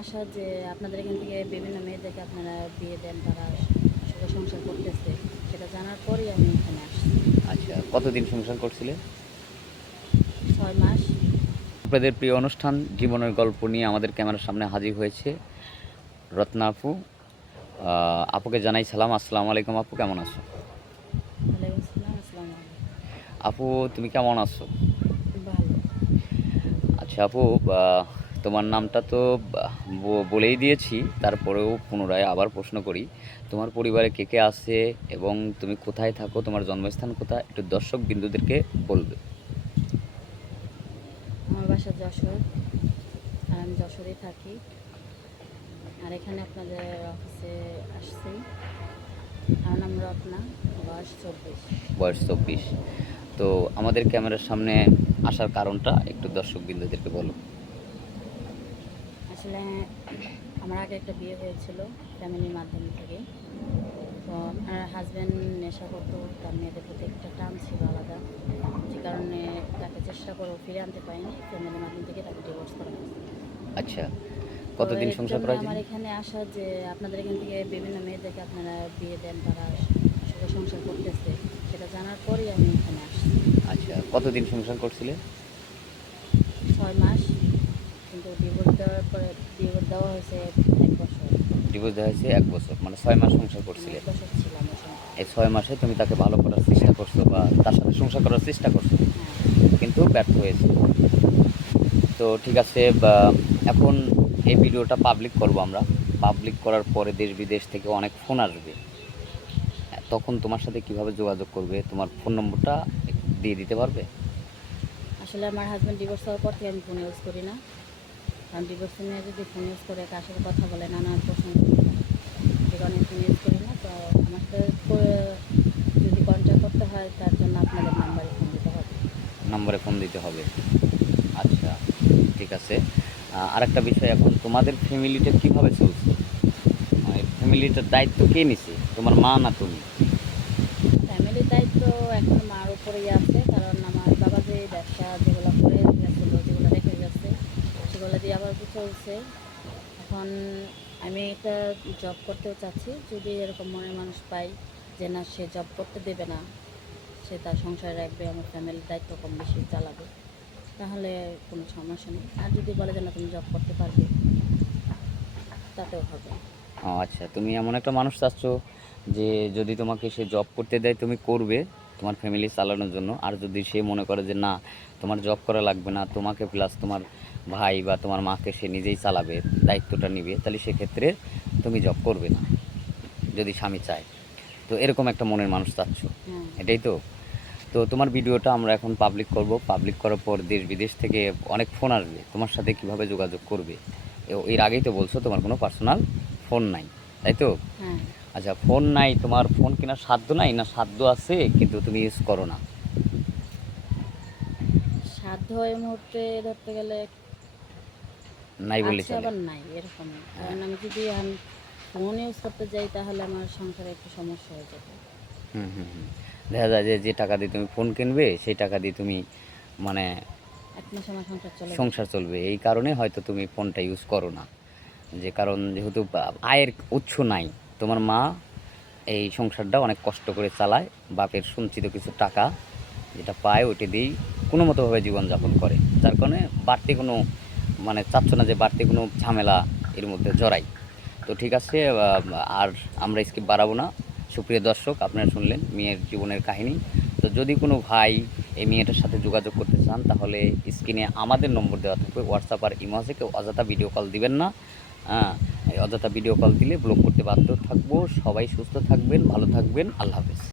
আসা যে আপনাদের এখান থেকে বিভিন্ন মেয়েদেরকে আপনারা বিয়ে দেন, তারা সুখে সংসার করতেছে, সেটা জানার পরেই আমি এখানে আসছি। আচ্ছা, কতদিন সংসার করছিলে? 6 মাস। আপনাদের প্রিয় অনুষ্ঠান জীবনের গল্প নিয়ে আমাদের ক্যামেরার সামনে হাজির হয়েছে রত্না আপু। আপুকে জানাই সালাম। আসসালামু আলাইকুম আপু, কেমন আছো? ওয়ালাইকুম আসসালাম। আসসালামু আলাইকুম। আপু তুমি কেমন আছো? ভালো। আচ্ছা আপু, তোমার নামটা তো বলেই দিয়েছি, তারপরেও পুনরায় আবার প্রশ্ন করি। তোমার পরিবারে কে কে আছে এবং তুমি কোথায় থাকো, তোমার জন্মস্থান কোথায়, একটু দর্শক বিন্দুদেরকে বলবে। আমার বাসা যশোর, আর আমি যশোরেই থাকি। আর এখানে আপনাদের অফিসে আসছি। আমার নাম রত্না, বয়স 24। বয়স 24। তো আমাদের ক্যামেরার সামনে আসার কারণটা একটু দর্শক বিন্দুদেরকে বলো। আসলে আমার আগে একটা বিয়ে হয়েছিল ফ্যামিলির মাধ্যম থেকে। তো আমার হাজব্যান্ড নেশা করতো, তার মেয়েদের প্রতি একটা টান ছিল আলাদা, যে কারণে তাকে চেষ্টা করেও ফিরে আনতে পারিনি। ফ্যামিলির মাধ্যম থেকে তাকে ডিভোর্স করা হয়েছে। আচ্ছা, তো কতদিন এর সংসার জন্য করা হয়েছিল? আমার এখানে আসা যে আপনাদের এখান থেকে বিভিন্ন মেয়েদেরকে আপনারা বিয়ে দেন, তারা সুখে সংসার করতেছে, সেটা জানার পরেই আমি এখানে আসছি। আচ্ছা, কতদিন সংসার করছিলে? 6 মাস। কিন্তু ডিভোর্স দেওয়ার পরে ডিভোর্স দেওয়া হয়েছে 1 বছর। ডিভোর্স দেওয়া হয়েছে 1 বছর, মানে 6 মাস সংসার মানে করছিলে। 1 বছর ছিলাম ওই সময়। এই 6 মাসে তুমি তাকে ভালো করার চেষ্টা করছো বা তার সাথে সংসার করার চেষ্টা করছো, হ্যাঁ। কিন্তু ব্যর্থ হয়েছে। তো ঠিক আছে, বা এখন এই ভিডিওটা পাবলিক করব আমরা। পাবলিক করার পরে দেশ বিদেশ থেকে অনেক ফোন আসবে, তখন তোমার সাথে কিভাবে যোগাযোগ করবে, তোমার ফোন নম্বরটা দিয়ে দিতে পারবে? আসলে আমার হাজব্যান্ড ডিভোর্স হওয়ার পর থেকে আমি ফোন ইউজ করি না। কারণ ডিভোর্স নিয়ে যদি ফোন ইউজ করে, কার সাথে কথা বলে, নানান প্রশ্ন করতে পারে, যে কারণে ফোন ইউজ করি না। তো আমার সাথে যদি কন্ট্যাক্ট করতে হয়, তার জন্য আপনাদের নাম্বারে ফোন দিতে হবে। নম্বরে ফোন দিতে হবে। আচ্ছা, ঠিক আছে। আরেকটা বিষয়, এখন তোমাদের ফ্যামিলিটা কিভাবে চলছে? ফ্যামিলিটার দায়িত্ব কে নিছে, তোমার মা না তুমি? ফ্যামিলির দায়িত্ব এখন মার উপরেই আছে, কারণ আমার বাবা যে ব্যবসা যেগুলো করে গেছিল, যেগুলো রেখে গেছে, সেগুলো দিয়ে আবার চলছে। এখন আমি একটা জব করতেও চাচ্ছি, যদি এরকম মনের মানুষ পাই যে না, সে জব করতে দেবে না, সে তার সংসার রাখবে, আমার ফ্যামিলির দায়িত্ব কম বেশি চালাবে, তাহলে কোনো সমস্যা নেই। আর যদি বলে যে না, তুমি জব করতে পারবে, তাতেও হবে। ও আচ্ছা, তুমি এমন একটা মানুষ চাচ্ছ যে যদি তোমাকে সে জব করতে দেয় তুমি করবে তোমার ফ্যামিলি চালানোর জন্য, আর যদি সে মনে করে যে না, তোমার জব করা লাগবে না, তোমাকে প্লাস তোমার ভাই বা তোমার মাকে সে নিজেই চালাবে, দায়িত্বটা নিবে, তাহলে সেক্ষেত্রে তুমি জব করবে না, যদি স্বামী চায়। তো এরকম একটা মনের মানুষ চাচ্ছ, হ্যাঁ। এটাই তো? তো তোমার ভিডিওটা আমরা এখন পাবলিক করব। পাবলিক করার পর দেশ বিদেশ থেকে অনেক ফোন আসবে, তোমার সাথে কিভাবে যোগাযোগ করবে। এর আগেই তো বলছো তোমার কোনো পার্সোনাল ফোন নাই, তাই তো? হ্যাঁ। আচ্ছা, ফোন নাই, তোমার ফোন কেনার সাধ্য নাই, না সাধ্য আছে কিন্তু তুমি ইউজ করো না? সাধ্য এই মুহূর্তে ধরতে গেলে নাই বললে আছে, চলে। আবার নাই, এরকমই। কারণ আমি যদি ফোন ইউজ করতে যাই, তাহলে আমার সংসারে একটু সমস্যা হয়ে যাবে। হুম হুম হুম। দেখা যায় যে যে টাকা দিয়ে তুমি ফোন কিনবে সেই টাকা দিয়ে তুমি মানে 1 মাসে আমার সংসার চলে যাবে। সংসার চলবে, এই কারণে হয়তো তুমি ফোনটা ইউজ করো না। যে কারণ যেহেতু আয়ের উৎস নাই, তোমার মা এই সংসারটা অনেক কষ্ট করে চালায়, বাপের সঞ্চিত কিছু টাকা যেটা পায় ওইটা দিয়েই কোনো মতোভাবে জীবনযাপন করে, যার কারণে বাড়তি কোনো মানে চাচ্ছ না যে বাড়তি কোনো ঝামেলা এর মধ্যে জড়াই। তো ঠিক আছে, আর আমরা স্কিপ বাড়াবো না। সুপ্রিয় দর্শক, আপনারা শুনলেন মেয়ের জীবনের কাহিনী। তো যদি কোনো ভাই এই মেয়েটার সাথে যোগাযোগ করতে চান, তাহলে স্ক্রিনে আমাদের নম্বর দেওয়া থাকবে, হোয়াটসঅ্যাপ আর ইমো আছে। কেউ অযথা ভিডিও কল দিবেন না। হ্যাঁ, এই অযথা ভিডিও কল দিলে ব্লক করতে বাধ্য থাকবো। সবাই সুস্থ থাকবেন, ভালো থাকবেন, আল্লাহ হাফেজ।